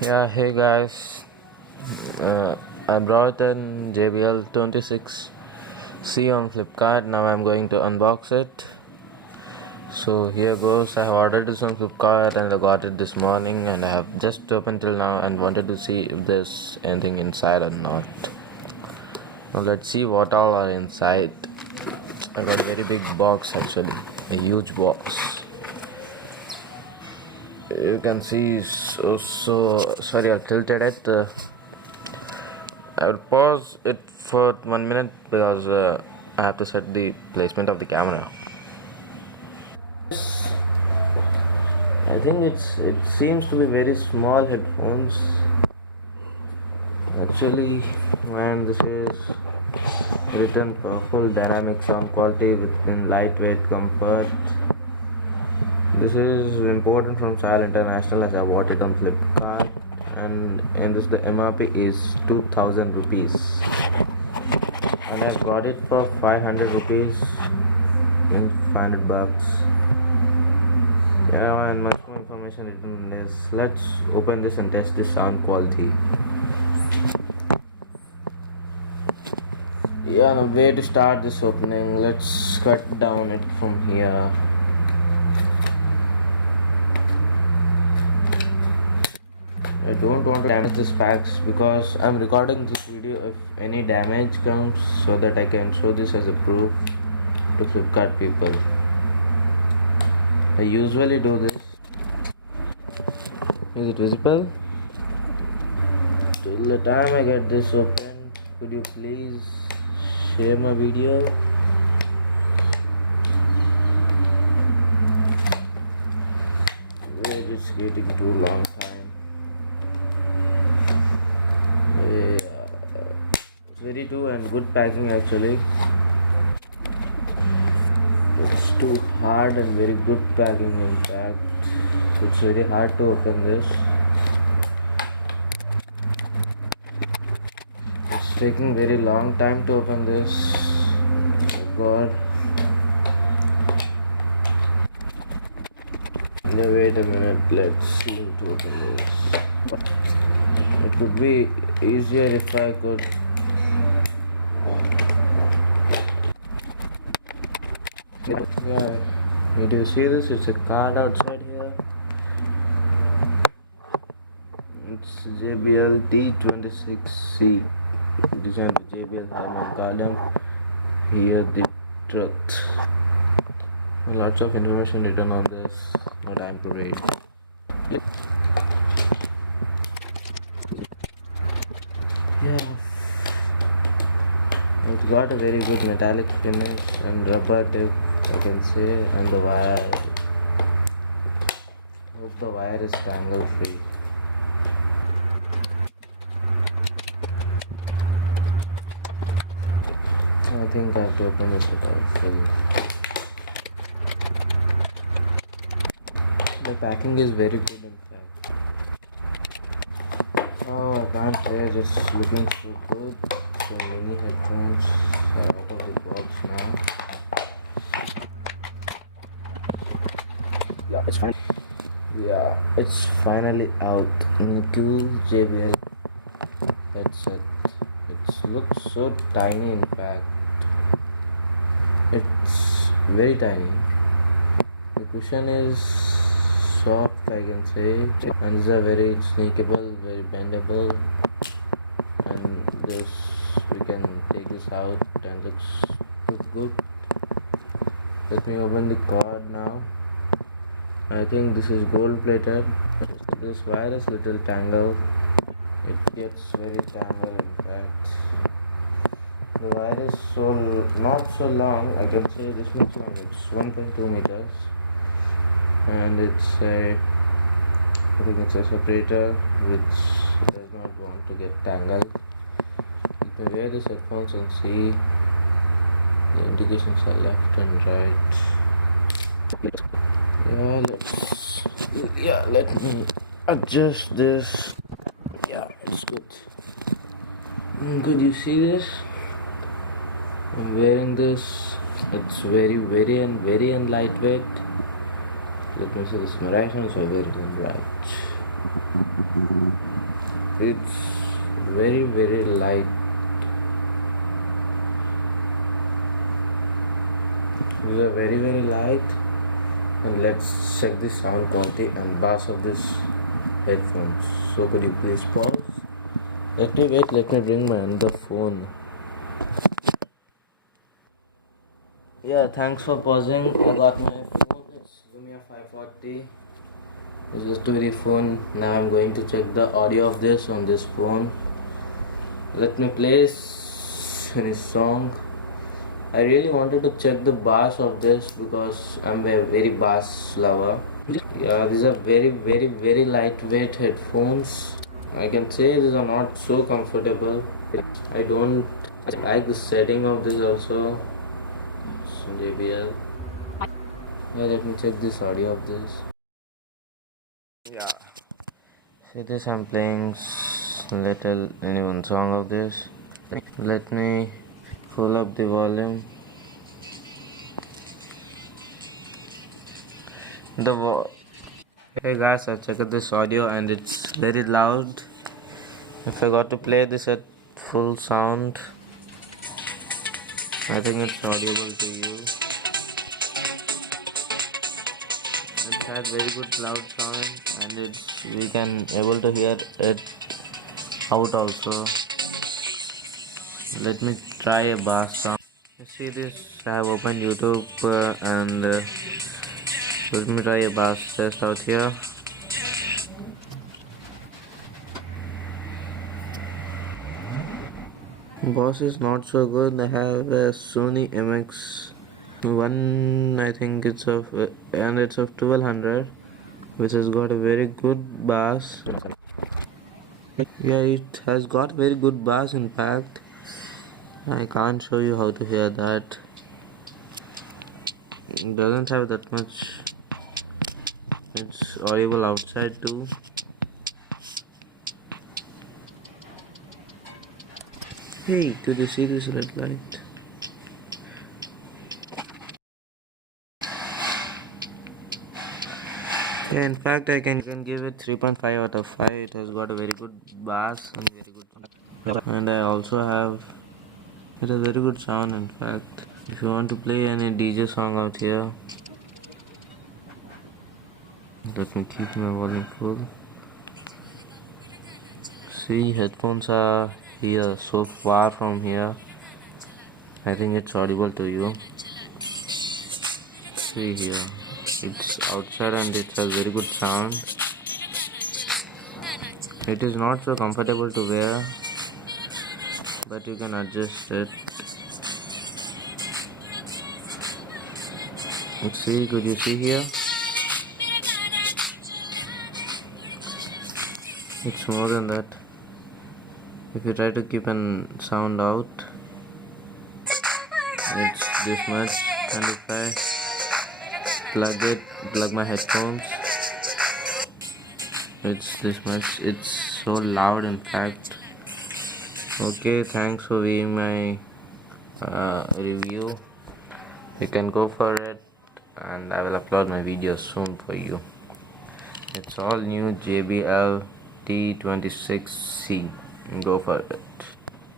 Yeah, hey guys. I brought an JBL 26C on Flipkart. Now I'm going to unbox it. So here goes. I have ordered this on Flipkart and I got it this morning, and I have just opened till now and wanted to see if there's anything inside or not. Now let's see what all are inside. I got a very big box actually, a huge box. You can see, sorry, I tilted it. I will pause it for 1 minute because I have to set the placement of the camera. I think it seems to be very small headphones. Actually, when this is written powerful dynamic sound quality within lightweight comfort. This is important from Style International, as I bought it on Flipkart, and in this the MRP is 2000 rupees, and I've got it for 500 rupees in 500 bucks. Yeah, and much more information written on this. Let's open this and test the sound quality. Yeah, the way to start this opening, let's cut down it from here. I don't want to damage this packs because I'm recording this video if any damage comes, so that I can show this as a proof to Flipkart people. I usually do this. Is it visible? Till the time I get this open, could you please share my video? It's getting too long time. It's very too and good packing actually. It's too hard and very good packing in fact. It's very hard to open this. It's taking very long time to open this. Oh God. Yeah, wait a minute, let's see to open this. It would be easier if I could. Yeah, did you see this? It's a card outside here. It's JBL T26C, designed by JBL Headphones Hands-on. Here the truth. Lots of information written on this. No time to read. Yeah, it's got a very good metallic finish and rubber tip, I can say, and the wire. Hope the wire is tangle free. I think I have to open this without. The packing is very good in fact. Oh, I can't say, just looking so good. So many headphones are out of the box now. It's finally out. New JBL headset. It looks so tiny in fact. It's very tiny. The cushion is soft, I can say, and it's a very sneakable, very bendable, and this we can take this out and looks good. Let me open the cord now. I think this is gold plated. This wire is little tangled. It gets very tangled in fact. The wire is not so long, I can say this much long. It's 1.2 meters, and I think it's a separator which does not want to get tangled. You can wear these headphones and see the indications are left and right. Let me adjust this. Yeah, it's good. Could you see this? I'm wearing this. It's very and lightweight. Let me see this. My right hand is very right. It's very light. These are very light. And let's check the sound quality and bass of this headphones. So could you please pause? Let me bring my another phone. Yeah, thanks for pausing. I got my phone. It's Lumia 540. This is to the phone. Now I'm going to check the audio of this on this phone. Let me play any song. I really wanted to check the bass of this because I'm a very bass lover. Yeah, these are very lightweight headphones. I can say these are not so comfortable. I don't like the setting of this also. JBL. Yeah, let me check this audio of this. Yeah. See this, I'm playing little one song of this. Let me pull up the volume. Hey guys, I checked this audio and it's very loud. If I got to play this at full sound, I think it's audible to you. It has very good loud sound and we can able to hear it out also. Let me try a bass sound. You see this? I have opened YouTube and let me try a bass test out here. Bass is not so good. I have a Sony MX1. I think it's of 1200, which has got a very good bass. Yeah, it has got very good bass. In fact, I can't show you how to hear that. It doesn't have that much. It's audible outside too. Hey, could you see this red light? Yeah, in fact, I can give it 3.5 out of 5. It has got a very good bass and very good. And I also have it has very good sound. In fact, if you want to play any DJ song out here, let me keep my volume full. See, headphones are here, so far from here. I think it's audible to you. See here, it's outside and it has very good sound. It is not so comfortable to wear, but you can adjust it. See, could you see here? It's more than that. If you try to keep an sound out, it's this much. And if I plug my headphones, it's this much. It's so loud, in fact. Okay, thanks for viewing my review. You can go for it, and I will upload my video soon for you. It's all new JBL T26C. Go for it.